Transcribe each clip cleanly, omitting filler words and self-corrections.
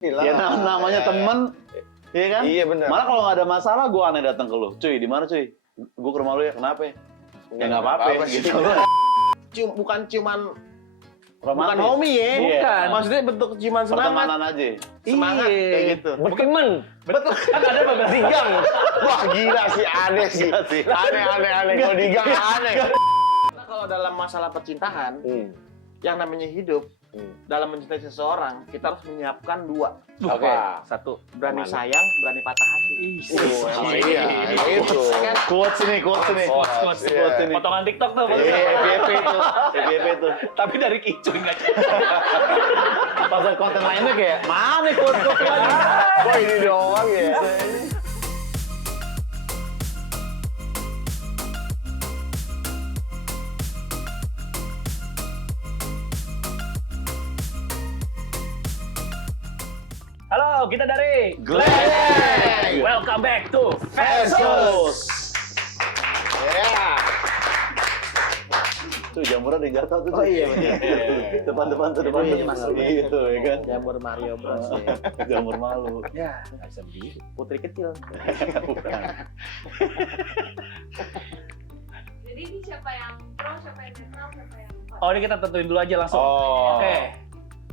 Ya namanya temen, iya kan? Iya benar. Malah kalau nggak ada masalah, gue aneh datang ke lu. Cuy, di mana cuy? Gue ke rumah lu ya, kenapa ya? Ya nggak apa-apa gitu. Bukan cuman Romantis. bukan homie ya. Bukan. Maksudnya bentuk ciuman semangat. Pertemanan aja. Semangat kayak gitu. Berteman. Betul. Kan ada beberapa Di gang. Wah gila sih, aneh sih. Aneh. Kalau di gang aneh. Karena kalau dalam masalah percintaan, yang namanya hidup, dalam mencintai seseorang, kita harus menyiapkan dua. Oke. Satu. Berani sayang, berani patah hati. Emang iya. Itu. Quotes ini. Quotes ini. Potongan TikTok tuh. FYP itu. Tapi dari Kicuy nggak Pas ada konten lainnya kayak, mana quotes lagi? Kok ini doang ya? Halo, kita dari Glad. Welcome back to Versus. Ya. Tuh jamurnya ada yang jatuh tuh. Oh iya, bener. Depan tuh. Iya, masuk. Gitu ya kan. Jamur Mario Bros. Ya. Jamur malu. Ya, nggak bisa begitu. Putri kecil. Bukan. Jadi ini siapa yang pro, siapa yang netral, siapa yang kontra? Oh, ini kita tentuin dulu aja langsung. Oh. Oke.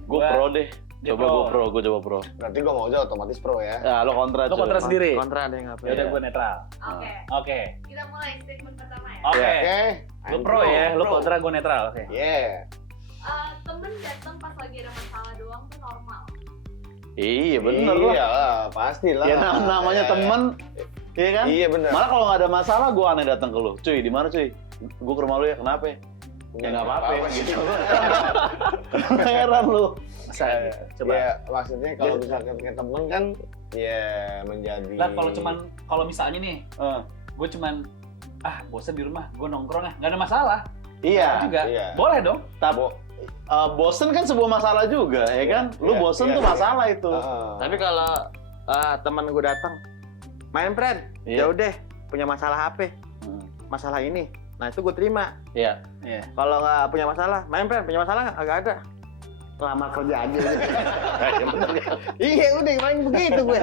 Gue pro deh. Dia Gue coba pro. Berarti gua mau aja otomatis pro ya. Ya, lo kontra. Lo cuy. kontra sendiri. Kontra ada yang apa? Ya udah gue netral. Oke, Oke. kita mulai statement pertama ya. Oke. Oke. Lo pro ya, lo kontra gue netral. Oke. Yeah. Temen datang pas lagi ada masalah doang tuh normal. Iya bener lah. Iya lah, pasti lah. Ya namanya temen, iya kan? Iya bener. Malah kalau nggak ada masalah, gue aneh datang ke lu. Cuy, di mana cuy? Gue ke rumah lu ya, kenapa ya? Ya nggak apa-apa gitu. Heran lu. Masa coba. Ya, maksudnya kalau misalkan kayak temen kan, ya menjadi. Lah kalau misalnya nih, Eh, gue cuman bosen di rumah, gue nongkrong nggak ada masalah. iya. Juga iya. boleh dong. Tapi bosen kan sebuah masalah juga, ya kan? Lu Iya, bosen iya, tuh iya. masalah itu. Tapi kalau teman gue datang, main friend, Iya. jauh deh, punya masalah HP, masalah ini. Nah itu gue terima. Iya. Kalau nggak punya masalah, main friend, punya masalah agak ada. Lamar kerja aja gitu. Iya udah paling begitu gue.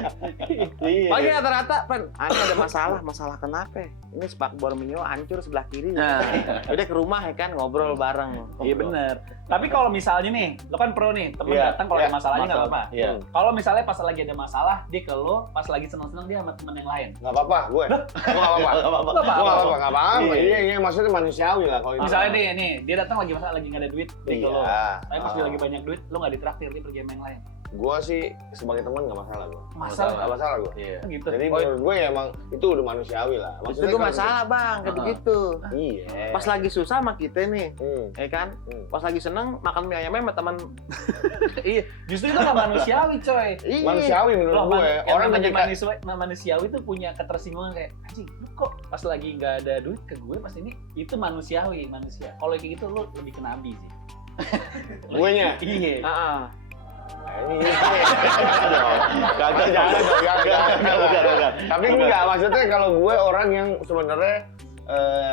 Iya. Paling rata-rata, friend, ada masalah kenapa? Ini spakbor Mio hancur sebelah kiri. Nah. Udah ke rumah ya kan, ngobrol bareng. Iya bener. Tapi kalau misalnya nih, lo kan pro nih, temen Iya, datang kalau iya, ada masalahnya nggak masalah. apa-apa. Iya. Kalau misalnya pas lagi ada masalah, dia ke lo, pas lagi seneng-seneng dia sama temen yang lain. Nggak apa-apa, gue. Gue nggak apa-apa. Nggak apa-apa. Nggak apa-apa. Nggak apa-apa. Iya. Iya, maksudnya manusiawi lah kalau Misalnya nih, dia datang lagi masalah, lagi nggak ada duit, dia ke lo. Iya. Tapi pas dia lagi banyak duit, lo nggak ditraktir, dia pergi sama yang lain. Gue sih sebagai teman nggak masalah gue. Masalah? Nggak masalah gue. Iya. Kan gitu. Jadi menurut gue ya emang itu udah manusiawi lah. Itu gue masalah bang, kayak begitu. Iya. Pas lagi susah sama kita nih, ya kan? Hmm. Pas lagi seneng makan mie ayamnya sama teman. Iya, justru itu nggak manusiawi coy. Iya. Manusiawi menurut Loh, gue. yang Orang namanya ketika manusiawi itu punya ketersinggungan kayak anjing, lu kok pas lagi nggak ada duit ke gue pas ini itu manusiawi manusia. Kalau kayak gitu lu lebih ke nabi sih. Guenya? Iya. ini Kagak, jangan. Tapi enggak, maksudnya kalau gue orang yang sebenarnya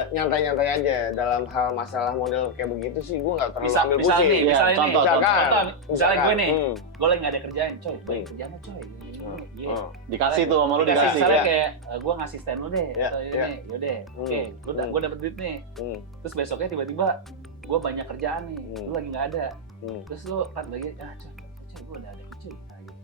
nyantai-nyantai aja dalam hal masalah model kayak begitu sih gue nggak terlalu ambil Misal pusing. nih, Iya, misalnya nih, contoh. misalnya gue nih, Hmm. gue lagi nggak ada kerjaan, coy, banyak kerjaan lo coy. Iya. Dikasih tuh sama lu dikasih. Misalnya Ya. kayak gue ngasih stand lu deh, Iya, atau iya. ini, yaudah, Hmm. oke, gue dapet duit nih, Hmm. terus besoknya tiba-tiba gue banyak kerjaan nih, lu lagi nggak ada, Hmm. terus lu kan lagi, coy, gue udah ada cuy. Nah, gitu.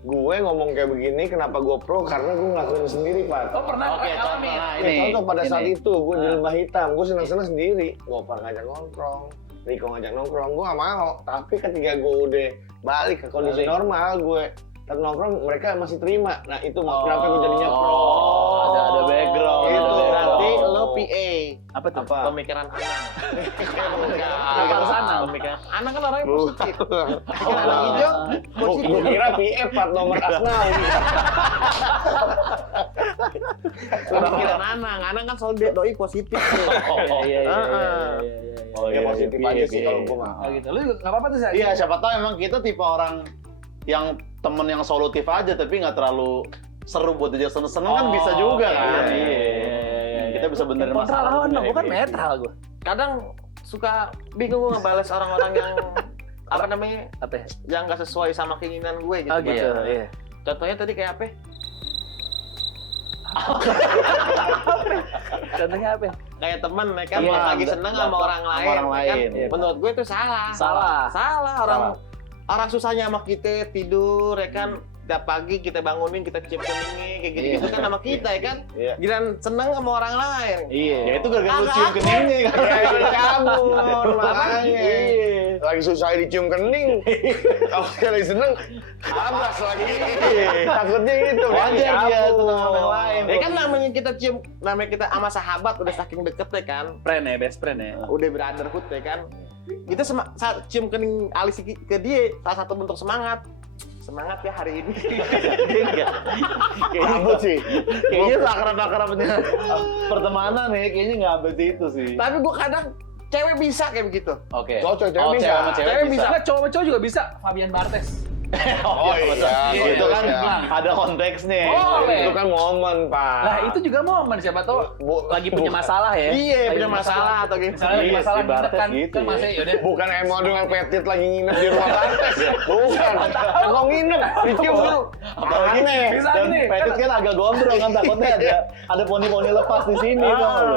Gue ngomong kayak begini kenapa gue pro karena gue ngelakuin sendiri Pak. Oh pernah Oke, alami ya? contoh. Ya, contoh pada saat Ini. itu gue di Nah. lembah hitam, gue seneng-seneng sendiri. Gopar ngajak nongkrong, Riko ngajak nongkrong, gue gak mau. Tapi ketika gue udah balik ke kondisi normal, gue tetap nongkrong, mereka masih terima. Nah itu kenapa gue jadinya pro. Ada background. Gitu. Ada Berarti background. lo PA. Apa tuh? Apa? Pemikiran anak. Kapal sana pemikiran. Anak kan orangnya positif. Pikiran anak hijau positif. Gue kira PF part nomor Asnawi. Pemikiran anak kan selalu doi positif. Iya. Oh ya positif aja sih kalau gue mah. Oh gitu. Lu nggak apa-apa tuh sih. Iya, siapa tahu emang kita tipe orang yang temen yang solutif aja tapi nggak terlalu seru buat diajak seneng-seneng kan bisa juga kan. Iya. Kita bisa benerin kontra masalah. lawan juga, dong, bukan gitu. netral gue. Kadang suka bingung gue ngebales orang-orang yang apa namanya? Apa ya? Yang nggak sesuai sama keinginan gue gitu. Oh gitu, Bang. iya. Contohnya tadi kayak apa? Contohnya apa ya? Kayak temen ya kan Iya, lagi seneng sama dapat orang sama lain. orang ya lain. Kan? Iya. Menurut gue itu salah. Salah. Salah orang susahnya sama kita tidur ya kan. Tiap pagi kita bangunin, kita cium keningnya kayak gitu-gitu kan sama kita ya kan. Iya. Giliran seneng sama orang lain. Iya. Ya itu gara-gara lu Agak cium aku. keningnya kan. Iya, cabut makanya. Iya. Lagi susah dicium kening. Kalau lagi seneng, abas lagi. Takutnya itu. Wajar dia seneng sama yang lain. Ya kan namanya kita cium, namanya kita sama sahabat udah saking deket ya kan. Friend ya, best friend ya. Udah brotherhood ya kan. Kita saat cium kening alis ke dia salah satu bentuk semangat. Semangat ya hari ini. Cabut sih. Kayaknya akrab-akrabnya pertemanan ya, kayaknya nggak abis itu sih. Tapi gua kadang cewek bisa kayak begitu. Oke. Cocok, cewek Oh, bisa. cewek sama Cewek bisa. Nggak, cowok sama cowok juga bisa. Fabian Barthez. Oh iya. Oh, itu kan iya. ada konteksnya. Boleh. Itu kan momen, Pak. Lah itu juga momen, siapa tahu lagi punya masalah ya. Iya, Lagi punya masalah atau gitu. Misalnya Iya, masalah si Barthez kan, gitu kan ya. masih yaudah. Bukan emang dengan Petit lagi nginep di rumah Barthez. Bukan. Emang nginep, dicium dulu. Apalagi Aneh. Bisa dan nih, Petit kan agak gondrong kan, takutnya ada poni-poni lepas di sini tau lu.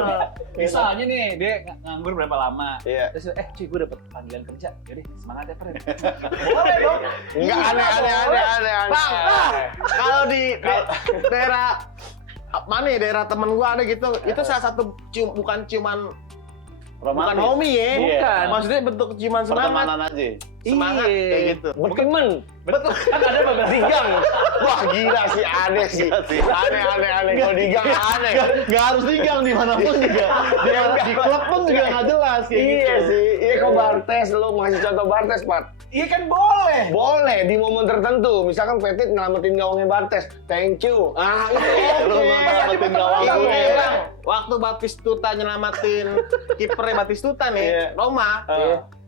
Misalnya nih, dia nganggur berapa lama. Iya. Terus, cuy gue dapet panggilan kerja. Yaudah, semangat ya, friend. Boleh dong. Enggak aneh. Bang, kalau di daerah mana ya, daerah temen gua ada gitu, itu salah satu bukan ciuman bukan Romantis. homie ya. Iya. Bukan. Maksudnya bentuk ciuman semangat. Pertemanan aja. Semangat Iya. kayak gitu. Berteman. Betul. Kan ada beberapa Digang. Wah gila sih, aneh sih. Aneh. Kalau digang aneh. Nggak harus digang dimanapun juga. Di klub pun juga nggak jelas kayak gitu. Iya sih. Iya kok Barthez, lu ngasih contoh Barthez, Pat. Iya kan boleh. Boleh di momen tertentu. Misalkan Petit nyelamatin gawangnya Barthez. Thank you. Ah, itu Lu oke. nyelamatin gawang. Iya, Bang. Waktu Batistuta nyelamatin kipernya Batistuta nih, Roma,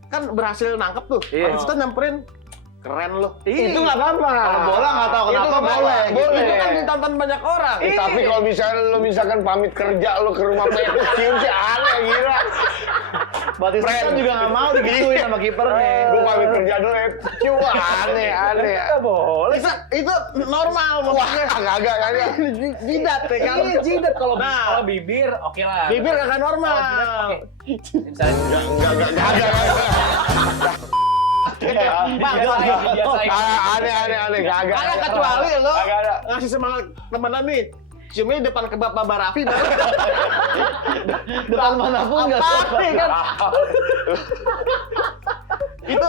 kan berhasil nangkep tuh. Iya. Batistuta nyamperin, keren lu. Itu nggak apa-apa. Kalau bola nggak tahu Itu kenapa nggak apa-apa. boleh. Boleh. Itu kan ditonton banyak orang. Tapi kalau misalkan pamit kerja lu ke rumah Petit cium sih aneh gila. Batista Friend. juga nggak mau digituin sama kipernya. Gue pamit kerja dulu ya. Cium aneh. Nggak boleh. Itu normal Wah, maksudnya. kagak. Jidat ya kan. Iya, jidat kalau Nah. kalau bibir oke lah. Bibir kagak normal. Kalau jidat oke. Misalnya Aneh. Kagak. Kagak kecuali lo Kagak ada. ngasih semangat temenan nih. Ciumnya depan ke Bapak Raffi baru. Depan manapun nggak Pasti suka. kan. Itu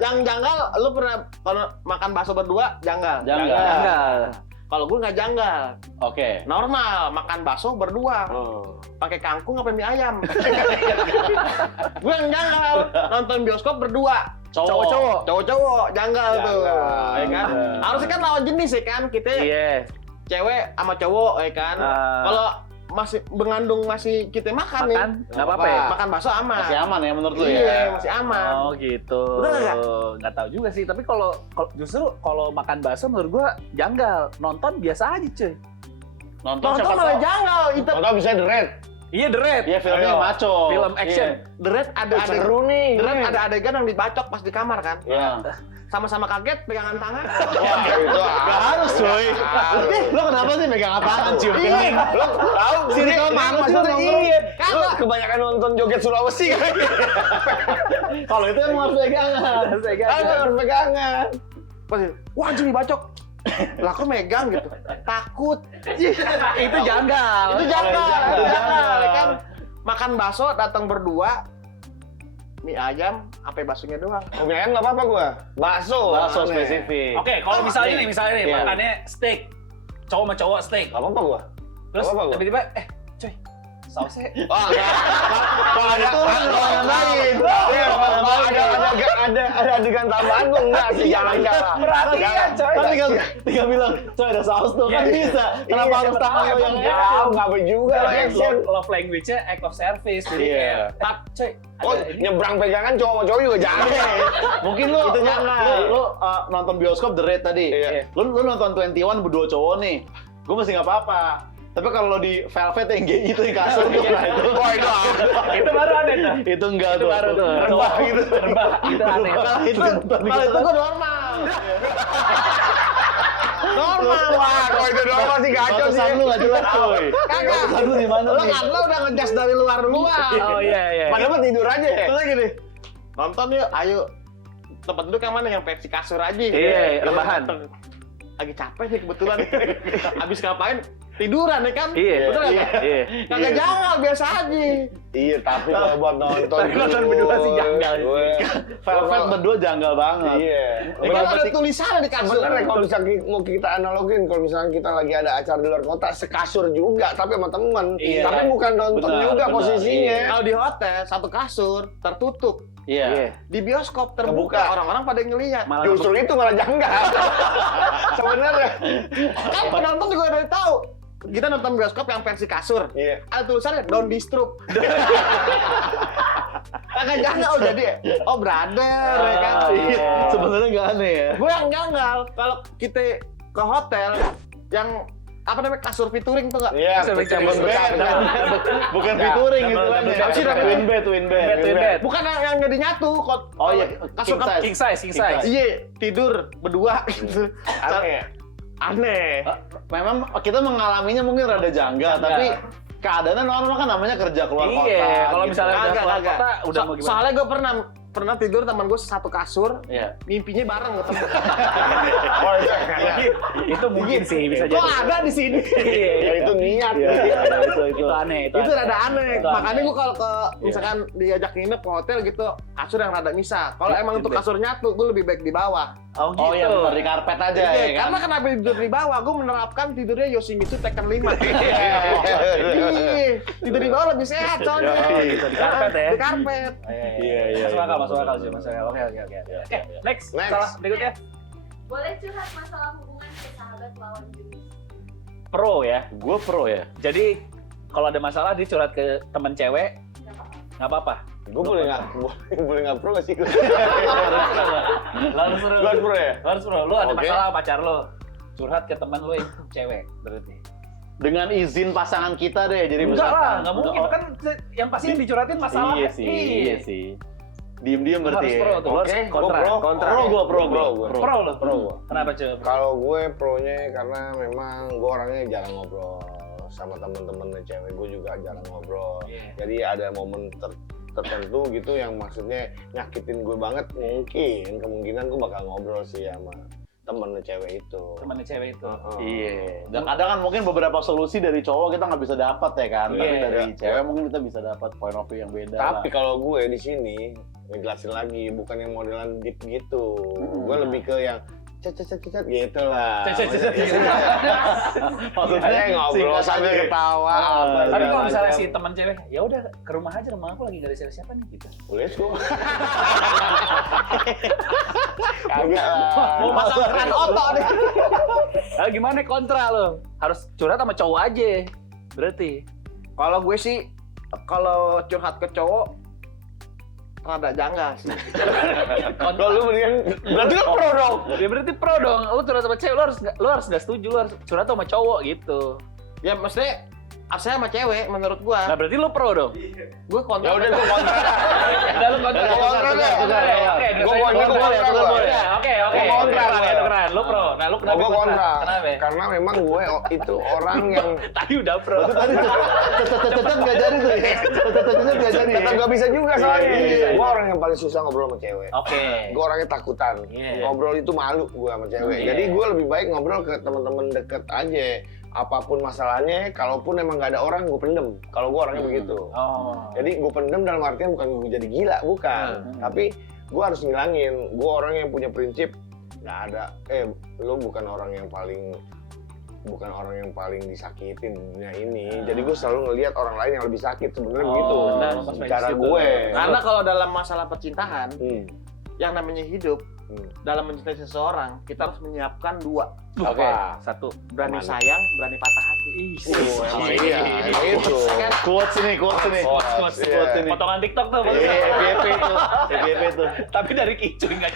yang janggal, lu pernah kalau makan bakso berdua janggal? Janggal. Kalau gue nggak janggal, Oke. normal makan bakso berdua, pakai kangkung apa mie ayam. Gue yang janggal, nonton bioskop berdua, cowok-cowok, janggal tuh, Janggal. ya kan? Harusnya kan lawan jenis ya kan, kita iya. cewek sama cowok ya kan. Kalau masih mengandung ngasih kita makan nih, Makan nggak apa-apa ya? makan bakso aman. Masih aman ya menurut lu Iya, ya? masih aman. Oh gitu. Bener nggak? Nggak tahu juga sih. Tapi justru kalau makan bakso menurut gua janggal. Nonton biasa aja cuy. Nonton Nonton siapa malah tahu. janggal. Itu Contoh bisa The Red. Iya The Red. Iya filmnya Ayo. maco. Film action. The Red ada Seru nih. The Red ada adegan yang dibacok pas di kamar kan. Iya. Sama-sama kaget pegangan tangan. Wah, itu Gak harus cuy. Lo kenapa sih megang tangan cium kening? Lo tahu Circle mana sih maksudnya nongkrong? iya. Lo Kagak. kebanyakan nonton joget Sulawesi kan. Kalau itu emang harus pegangan. Kan harus pegangan. Pas wah anjing dibacok. Lah kok megang gitu. Takut. Itu janggal. Itu janggal. Itu Itu janggal. janggal ya kan. Makan bakso datang berdua. Mie ayam, apa baksonya doang. Mie ayam nggak apa-apa gua. Bakso. Bakso aneh. spesifik. Oke, kalau misalnya nih Iya. makannya steak. Cowok sama cowok steak. Nggak apa-apa gua. Terus Apa-apa gua? tiba-tiba coy, sausnya Wah, kalau ada Itu ruangan lain. Iya, Ruangan kalau lain. ada adegan tambahan gua enggak sih, jangan. Perhatian, coy. Kan tinggal bilang, coy ada saus tuh kan Iya. bisa. Kenapa Iya, harus siapa tahu tahu yang emang Jauh, nggak apa juga lah action. love language-nya act of service. Jadi Iya. kayak, coy, Oh, ada ini. nyebrang pegangan cowok sama cowok juga jangan. Mungkin lu Itu lu- jangan. lu nonton bioskop The Red tadi. Iya. Lu nonton 21 berdua cowok nih. Gue mesti nggak apa-apa. Tapi kalau di Velvet yang GI itu yang kasur tuh, nah itu. Wah itu Itu baru aneh tuh. Itu enggak Itu tuh. baru tuh. Rebah gitu. Rebah. Itu aneh. Kalau itu gue normal. Normal. Wah, kalau itu normal sih kacau sih. Batasan lu nggak jelas cuy. Kagak. Batasan lu di mana Lo nih? kan lo udah ngejas dari luar duluan. Oh iya. Padahal mah tidur aja ya. Terus gini, nonton yuk, ayo. Tempat duduk yang mana? Yang versi kasur aja. Iya, rebahan. Lagi capek nih kebetulan. Habis ngapain? Tiduran ya kan? Iya. Betul nggak? Iya. Kagak jangan, biasa aja. Iya, tapi kalau buat nonton Tapi nonton berdua sih janggal. Velvet berdua janggal banget. Iya. Ya kan ada tulisannya di kasur. Sebenarnya kalau misalnya mau kita analogin, kalau misalnya kita lagi ada acara di luar kota, sekasur juga, tapi sama temen. Iya. Tapi bukan nonton Benar, juga benar, posisinya. Kalau di hotel, satu kasur tertutup. Iya. Di bioskop terbuka, Kebuka. orang-orang pada ngelihat. Malah Justru itu malah janggal. Sebenarnya. Kan penonton juga udah tahu. Kita nonton bioskop yang versi kasur. Iya. Ada tulisannya don't disturb. Kagak janggal jadi. Oh brother ya kan. Iya. Sebenarnya nggak aneh ya. Gue yang janggal kalau kita ke hotel yang apa namanya kasur featuring tuh nggak? Iya, Bisa betul, bicara betul. Bukan featuring gitu kan. Apa sih namanya? Twin bed, twin bed. Twin bed. Bukan yang jadi nyatu kok. Oh iya, kasur king King size. Iya, tidur berdua gitu. Aneh. Aneh. Memang kita mengalaminya mungkin rada janggal, tapi keadaannya normal kan namanya kerja keluar kota. Iya, kalau misalnya udah Kagak, keluar kagak. kota udah mau gimana? Soalnya gue pernah tidur teman gue satu kasur, Iya. mimpinya bareng ketemu. Oh, iya. Itu mungkin sih bisa jadi. Kok ada di sini? Ya, itu niat. Iya, Itu aneh. Itu rada aneh. Itu Makanya aneh. gue kalau ke misalkan diajak nginep ke hotel gitu, kasur yang rada misah. Kalau emang untuk kasur nyatu, gue lebih baik di bawah. Oh gitu. Oh iya, benar di karpet aja Iya, ya kan. karena kenapa tidur di bawah? Gue menerapkan tidurnya Yoshimitsu Tekken 5. Iya, tidur di bawah lebih sehat soalnya. gitu, di karpet ya. Di karpet. Iya. Masuk akal sih, masuk akal. Oke. Next. Next. Salah berikutnya. Boleh curhat masalah hubungan ke sahabat lawan jenis. Pro ya. Gue pro ya. Jadi kalau ada masalah dia curhat ke temen cewek, nggak apa-apa. Gue boleh nggak pro nggak sih? Lu harus pro. Gue pro ya? Lu harus pro. Lu ada Oke. masalah sama pacar lu, curhat ke teman lu yang cewek berarti. Dengan izin pasangan kita deh, jadi Enggak misalkan- lah, nggak mungkin Oh, kan yang pasti yang dicurhatin masalah. Iya sih. Diem-diem Lu berarti. harus pro tuh, lu harus Oke, kontra. gua pro. Kontra. Pro gue, pro. Pro lu. Pro. Kenapa coba? Kalau gue pro-nya karena memang gue orangnya jarang ngobrol sama temen-temen cewek, gue juga jarang ngobrol. Iya. Jadi ada momen tertentu gitu yang maksudnya nyakitin gue banget, kemungkinan gue bakal ngobrol sih sama temen cewek itu. Temennya cewek itu. Iya. Dan kadang kan mungkin beberapa solusi dari cowok kita nggak bisa dapat ya kan. Tapi Iya, dari iya. cewek mungkin kita bisa dapat point of view yang beda. Tapi kalau gue di sini ngejelasin lagi, bukan yang modelan deep gitu. Gue lebih ke yang cet gitu lah. Maksudnya ngobrol singkat sambil aja. ketawa. Ah, apa Tapi segala kalau misalnya macam. si teman cewek, ya udah ke rumah aja, rumah aku lagi gak ada siapa-siapa nih gitu. Boleh tuh. Kagak Mau lah. pasang keran otot nih. Nah, gimana kontra lo? Harus curhat sama cowok aja. Berarti. Kalau gue sih, kalau curhat ke cowok, rada janggal sih. Kalau lu mendingan berarti lu pro dong. Ya berarti pro dong. Lu curhat sama cewek, lu harus gak setuju, lu harus curhat sama cowok gitu. Ya maksudnya, harusnya sama cewek menurut gua. Nah, berarti lu pro dong. Gue kontra. Ya udah gua kontra. Udah lu kontra. Gua kontra deh. Oke, Gua kontra gua. Ya, oke. Gua kontra, Keren, gua. itu keren. Lu pro. Nah, lu kenapa Gua kontra. Kenapa? Karena memang gue itu orang yang Tadi udah pro. Tadi cet nggak jadi tuh. Cet nggak jadi. tetap gak bisa juga soalnya. Iya. Gue orang yang paling susah ngobrol sama cewek. Oke. Gue orangnya takutan. Iya. Ngobrol itu malu gue sama cewek. Iya. Jadi gue lebih baik ngobrol ke teman-teman deket aja. Apapun masalahnya, kalaupun emang gak ada orang, gue pendem. Kalau gue orangnya begitu. Oh. Jadi gue pendem dalam artian bukan gue jadi gila, bukan. Tapi gue harus ngilangin. Gue orang yang punya prinsip nggak ada. Lu bukan orang yang paling disakitin di dunia ini. Jadi gue selalu ngelihat orang lain yang lebih sakit sebenarnya begitu. benar. Cara Prinsip gue. Karena kalau dalam masalah percintaan, Hmm. yang namanya hidup, dalam mencintai seseorang, kita harus menyiapkan dua. Oke. Satu. Berani sayang, berani patah hati. Emang iya, emang itu. Quotes ini. Quotes Iya. Potongan TikTok tuh. FYP tuh. Tapi dari Kicu enggak.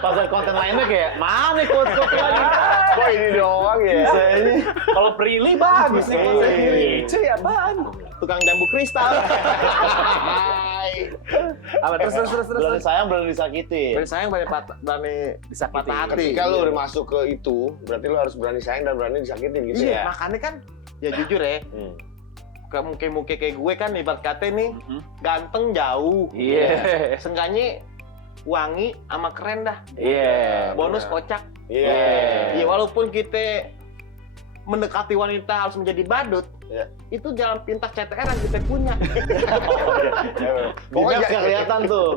Pas ada konten lainnya kayak mana quotes lagi? Kok ini doang ya. Bisa ini. Kalau Prilly bagus nih kalau saya Prilly. Cuy, apaan? Tukang jambu kristal. Apa terus. Berani sayang, berani disakiti. Berani sayang, berani Disakiti. patah hati. Ketika lu udah masuk ke itu, berarti lu harus berani sayang dan berani disakitin gitu Iya, ya. makanya kan ya jujur ya, ke muke-muke kayak gue kan ibarat kata nih, ganteng jauh. Iya. Seenggaknya wangi sama keren dah. Iya. Bonus kocak. Iya. Ya walaupun kita mendekati wanita harus menjadi badut, Iya. itu jalan pintas CTR yang kita punya. Pokoknya nggak kelihatan tuh.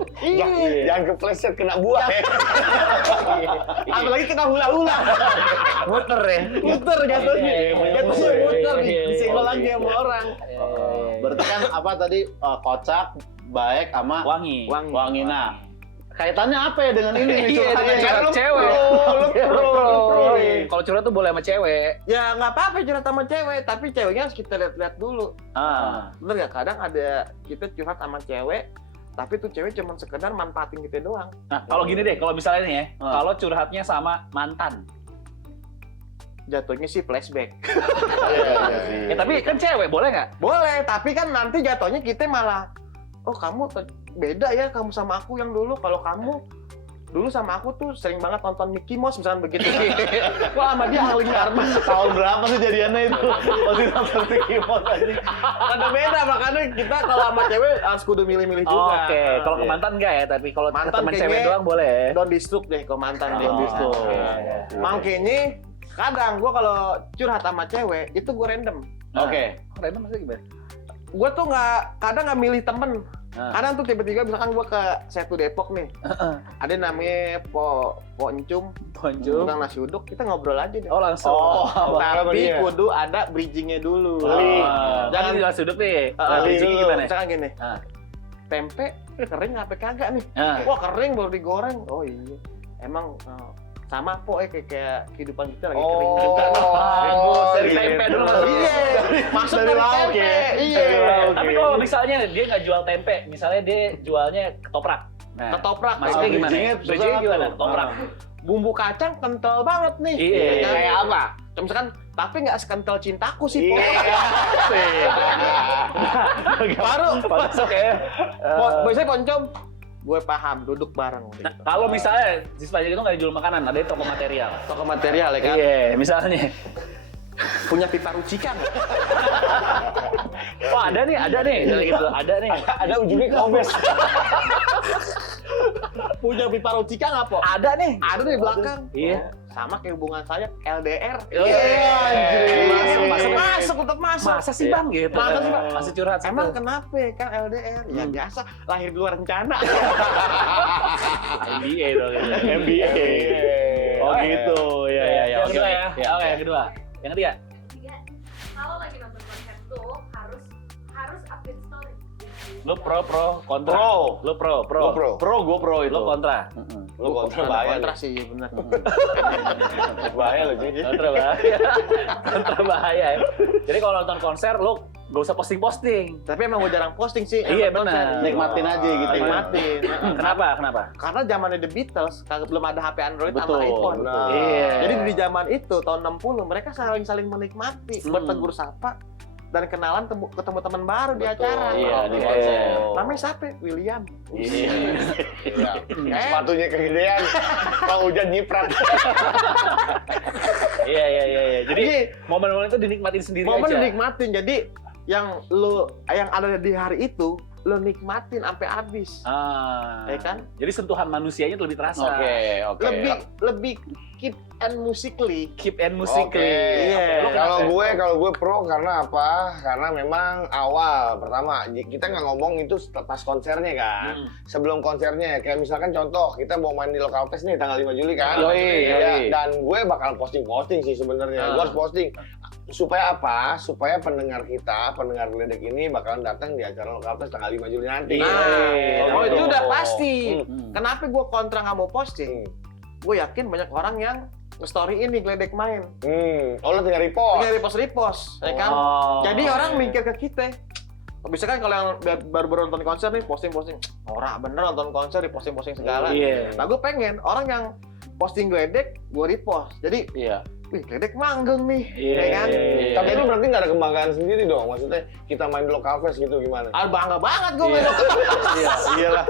Jangan kepleset kena buah ya. Apalagi kita hula-hula. Muter ya. Muter jatuhnya. Jatuhnya muter, Iya. disenggol lagi sama orang. Berarti kan apa tadi kocak, baik sama Wangi. wangi. Nah, kaitannya apa ya dengan ini? nih? Iya, Curhatnya? dengan Lu cewek. pro. Kalau curhat tuh boleh sama cewek. Ya nggak apa-apa curhat sama cewek, tapi ceweknya harus kita lihat-lihat dulu. Bener nggak? Kadang ada kita curhat sama cewek, tapi tuh cewek cuma sekedar manfaatin kita doang. Nah, kalau gini deh, kalau misalnya nih ya, Ah. kalau curhatnya sama mantan. Jatuhnya sih flashback. Ya tapi kan cewek, boleh nggak? Boleh, tapi kan nanti jatuhnya kita malah, oh kamu beda ya kamu sama aku yang dulu. Kalau kamu dulu sama aku tuh sering banget nonton Mickey Mouse misalnya begitu. Wah sama dia Howling Karma. Tahun berapa sih jadiannya itu? Masih nonton Mickey Mouse aja. Ada beda, makanya kita kalau sama cewek harus kudu milih-milih juga. Oke, kalau ke mantan enggak ya, tapi kalau ke Mantan teman kayaknya cewek doang boleh. Don't disturb deh ke mantan deh. Don't disturb. Makanya kadang gue kalau curhat sama cewek itu gue random. Oke. Random maksudnya gimana? Gue tuh kadang nggak milih temen. Nah. Kadang tuh tiba-tiba misalkan gue ke Setu Depok nih, ada namanya Po Encum, Bonjol. tukang nasi uduk, kita ngobrol aja deh. Oh langsung. Tapi kudu ada bridgingnya dulu. Jangan di sudut nih. Bridging gimana? Misalkan gini, Ah. tempe kering apa kagak nih? Ah. Wah kering baru digoreng. Oh iya, emang sama po kayak kehidupan kita lagi kering juga. Bagus, dari gitu. tempe dulu masuk. Iya, masuk Dari dari lauk tempe. ya? Iya. Dari lauk. Tapi kalau misalnya dia nggak jual tempe, misalnya dia jualnya ketoprak. Nah, Ketoprak. maksudnya gimana? bridgingnya Bridgingnya susah gimana? tuh. Ketoprak. Bumbu kacang kental banget nih. Iya. Ya kan? Kayak apa? Misalkan, tapi nggak sekental cintaku sih, Po. Baru Masuk ya. biasanya poncom, gue paham, duduk bareng. Nah, kalau misalnya di sepanjang itu nggak dijual makanan, ada toko material. Toko material ya kan, Iya, misalnya. punya pipa rucikan. Wah ada nih, misalnya gitu, ada nih. Ada ujungnya kombes. Punya pipa rucikan nggak, Po? Ada nih. Ada di belakang. Iya. Sama kayak hubungan saya, LDR. Anjir. Masuk, tetap masuk. Masa sih bang gitu? Masa sih, Bang? Masih curhat situ. Emang kenapa kan LDR? Ya biasa, lahir di luar rencana. MBA dong gitu. MBA. Oh gitu. Ya ya ya. Yang Oke. kedua ya. Oke, yang kedua. Yang ketiga. Tiga, kalau lagi nonton konser tuh harus update story. Lu pro kontra. Pro. Lu pro. Pro, gue pro itu. Lu kontra. Lu kontra bahaya. Kontra sih, bener. Bahaya lu, Ji. Kontra bahaya. Kontra bahaya ya. Jadi kalau nonton konser lu gak usah posting-posting. Tapi emang gue jarang posting sih. Iya, nonton benar. konser. Nikmatin aja gitu. Nikmatin. Kenapa? Karena zamannya The Beatles, kagak belum ada HP Android Betul, sama iPhone. betul. Iya. Jadi di zaman itu tahun 60 mereka saling menikmati, bertegur sapa dan kenalan ketemu teman baru di acara. Iya, di Iya. konser. Namanya siapa? William. Iya. Sepatunya kegedean. Kalau hujan nyiprat. Iya. Jadi Iya. momen-momen itu dinikmatin sendiri Momen aja. dinikmatin. Jadi yang ada di hari itu lo nikmatin sampai habis. Ya kan? Jadi sentuhan manusianya tuh lebih terasa. Oke. Lebih keep and musically. Keep and musically. Iya. Lu Kalau gue pro karena apa? Karena memang awal pertama kita nggak ngomong itu pas konsernya kan. Sebelum konsernya kayak misalkan contoh kita mau main di Local Fest nih tanggal 5 Juli kan. Yoi. Dan gue bakal posting sih sebenarnya. Gue harus posting supaya apa? Supaya pendengar Gledek ini bakalan datang di acara Local Fest tanggal 5 Juli nanti. Nah, Gitu. itu udah pasti. Hmm. Kenapa gue kontra nggak mau posting? Gue yakin banyak orang yang nge-story ini Gledek main. Oh lo tinggal repost. Tinggal repost, ya kan? Oh. Jadi orang mikir ke kita. Bisa kan kalau yang baru nonton konser nih posting. Ora bener nonton konser di posting segala. Iya. Nah gue pengen orang yang posting Gledek gue repost. Jadi Iya. wih Gledek manggung nih, Iya, ya kan? iya. Tapi itu berarti nggak ada kebanggaan sendiri dong. Maksudnya kita main di local fest gitu gimana? Ah, bangga banget gue main Iya, iyalah.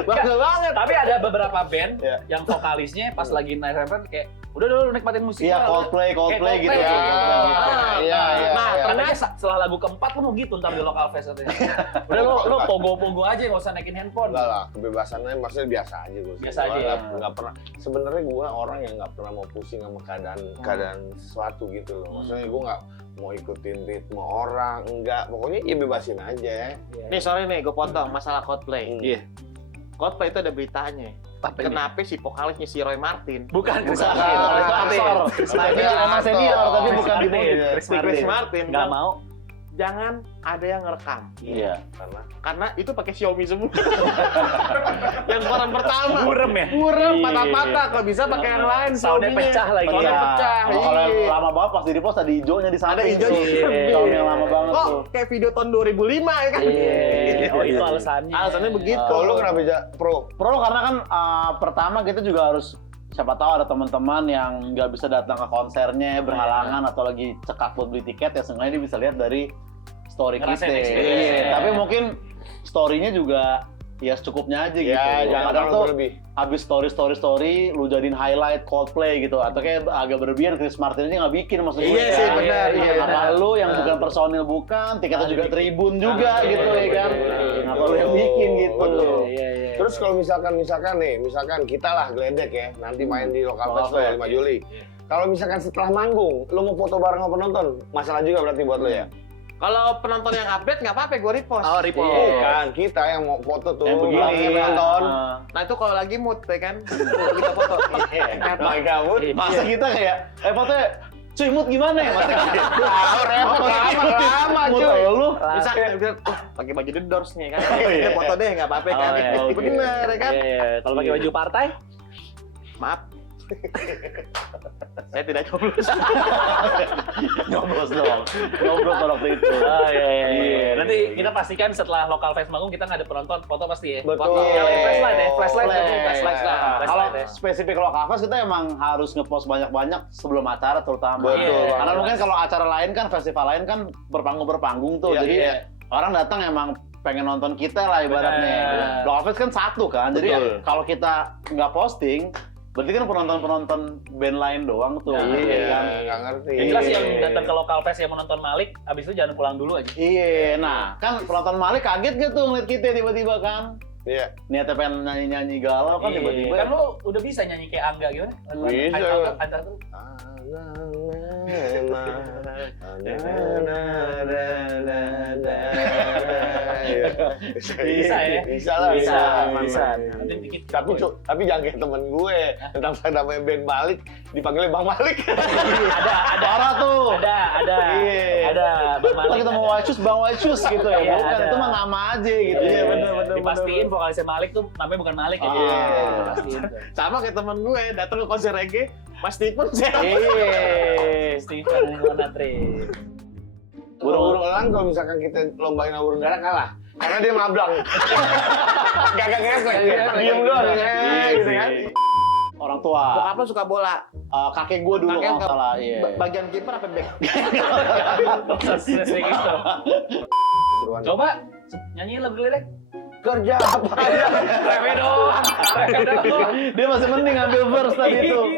bangga banget. Tapi ada beberapa band Iya. yang vokalisnya pas lagi naik event kayak udah dulu nikmatin musik. Iya, lah. Coldplay Kayak gitu. Coldplay. Ya, Ah, iya, iya, Nah, iya. ternyata setelah lagu keempat lu mau gitu ntar di lokal fest katanya. Udah lu pogo-pogo aja nggak usah naikin handphone. Enggak lah, kebebasannya maksudnya biasa aja gue. Biasa aja ya? Nggak pernah. Sebenarnya gue orang yang nggak pernah mau pusing sama keadaan sesuatu gitu loh. Maksudnya gue nggak mau ikutin ritme orang, enggak. Pokoknya ya bebasin aja. Nih sorry nih, gue potong masalah Coldplay. Iya. Coldplay itu ada beritanya. Kenapa si vokalisnya si Roy Martin? Bukan Chris Bukan, Martin. Senior emang senior, tapi bukan di Martin. mobil. Chris Si Chris Martin Nggak bilang, mau. jangan ada yang ngerekam. Iya. Karena itu pakai Xiaomi semua. yang orang pertama. Burem ya? Burem, Iya. patah-patah. Kalau bisa pakai yang lain. Soundnya Xiaomi-nya. pecah lagi. Soundnya Iya. pecah. Kalau yang iya. lama banget pas di repost ada hijaunya di samping. Ada hijaunya. tuh. Tahun yang lama banget Kok tuh. kayak video tahun 2005 ya kan? Iya. Oh itu alasannya. Alasannya begitu. Kalau lu kenapa pro? Pro karena kan pertama kita juga harus siapa tahu ada teman-teman yang nggak bisa datang ke konsernya berhalangan atau lagi cekak buat beli tiket ya seenggaknya dia bisa lihat dari story Ngerasain kita. experience. Iya, tapi mungkin story-nya juga ya secukupnya aja gitu. Ya, jangan Kadang terlalu tuh berlebih. habis story lu jadiin highlight Coldplay gitu atau kayak agak berlebihan Chris Martin aja nggak bikin maksud gue. Iya sih, kan. benar, iya, Apa benar. lu yang bukan personil bukan, tiketnya juga tribun juga Iya, gitu iya, ya kan. iya, Ngapa lu yang bikin gitu. Betul. Iya, iya. Terus kalau misalkan kita lah Gledek ya, nanti main di lokal Lokal fest tuh, fest. 5 Juli. Kalau misalkan setelah manggung, lu mau foto bareng sama penonton, masalah juga berarti buat lu ya? Kalau penonton yang update nggak apa-apa, gue repost. Oh, repost. Iya. Bukan, kita yang mau foto tuh, Yang begini bareng penonton. Nah itu kalau lagi mood ya kan, kita foto. Pakai kabut. Masa kita kayak, fotonya, cuy mood gimana ya? Masa kita, repot, lama, mood cuy. lu. Bisa bilang, pakai baju The Doors nih kan. Oh, iya. Foto deh nggak apa-apa kan. Oh, iya. Bener ya kan. Iya. Kalau pakai baju partai? Maaf. Saya tidak coblos. Nyoblos dong. Nyoblos waktu itu. Oh iya, iya, iya. Iya. Nanti kita pastikan setelah lokal fest manggung kita nggak ada penonton, foto pasti ya. Betul. Foto. Nyalain flashlight ya, flashlight Flash. berarti, flashlight lah. Kalau Flashlight ya. spesifik lokal fest kita emang harus ngepost banyak-banyak sebelum acara terutama. Betul Iya. Karena banget. mungkin kalau acara lain kan festival lain kan berpanggung tuh. Iya, Jadi iya. orang datang emang pengen nonton kita lah ibaratnya. Benar. Lokal fest kan satu kan. Jadi Betul. kalau kita nggak posting berarti kan penonton band lain doang tuh. Nah, gitu Iya, kan. nggak ngerti. Yang jelas yang datang ke lokal fest yang menonton Malik, abis itu jangan pulang dulu aja. Iya, nah kan penonton Malik kaget gitu ngeliat kita tiba-tiba kan. Iya. Niatnya pengen nyanyi-nyanyi galau kan Iya. tiba-tiba. Kan lu udah bisa nyanyi kayak Angga gimana? Bisa. Ada tuh. Bisa ya? Bisa lah. Bisa. Nanti bikin Tapi jangan kayak temen gue tentang namanya band Malik dipanggilnya Bang Malik. ada Parah tuh. ada Iya. ada Bang Kalau Malik. kita mau wacus, Bang Wacus gitu ya. Iya, Bukan, ada. itu mah nama aja gitu. Iya, bener. Dipastiin vokalisnya Malik tuh namanya bukan Malik ya. Iya. Pastiin tuh. Sama kayak temen gue datang ke konser reggae, pasti pun siapa? Iya. Steven Monatri. Burung-burung elang kalau misalkan kita lombain sama burung dara kalah. Karena dia mablang. Gagak gesek. Diem doang. Gitu kan. Orang tua. Bokap lo suka bola. Kakek gue dulu Kakek kalau nggak salah. Iya. Bagian kiper apa back? Sering gitu. Coba nyanyiin lagu Gledek. Kerja apa aja. Reme dong. Dia masih mending ngambil verse tadi itu.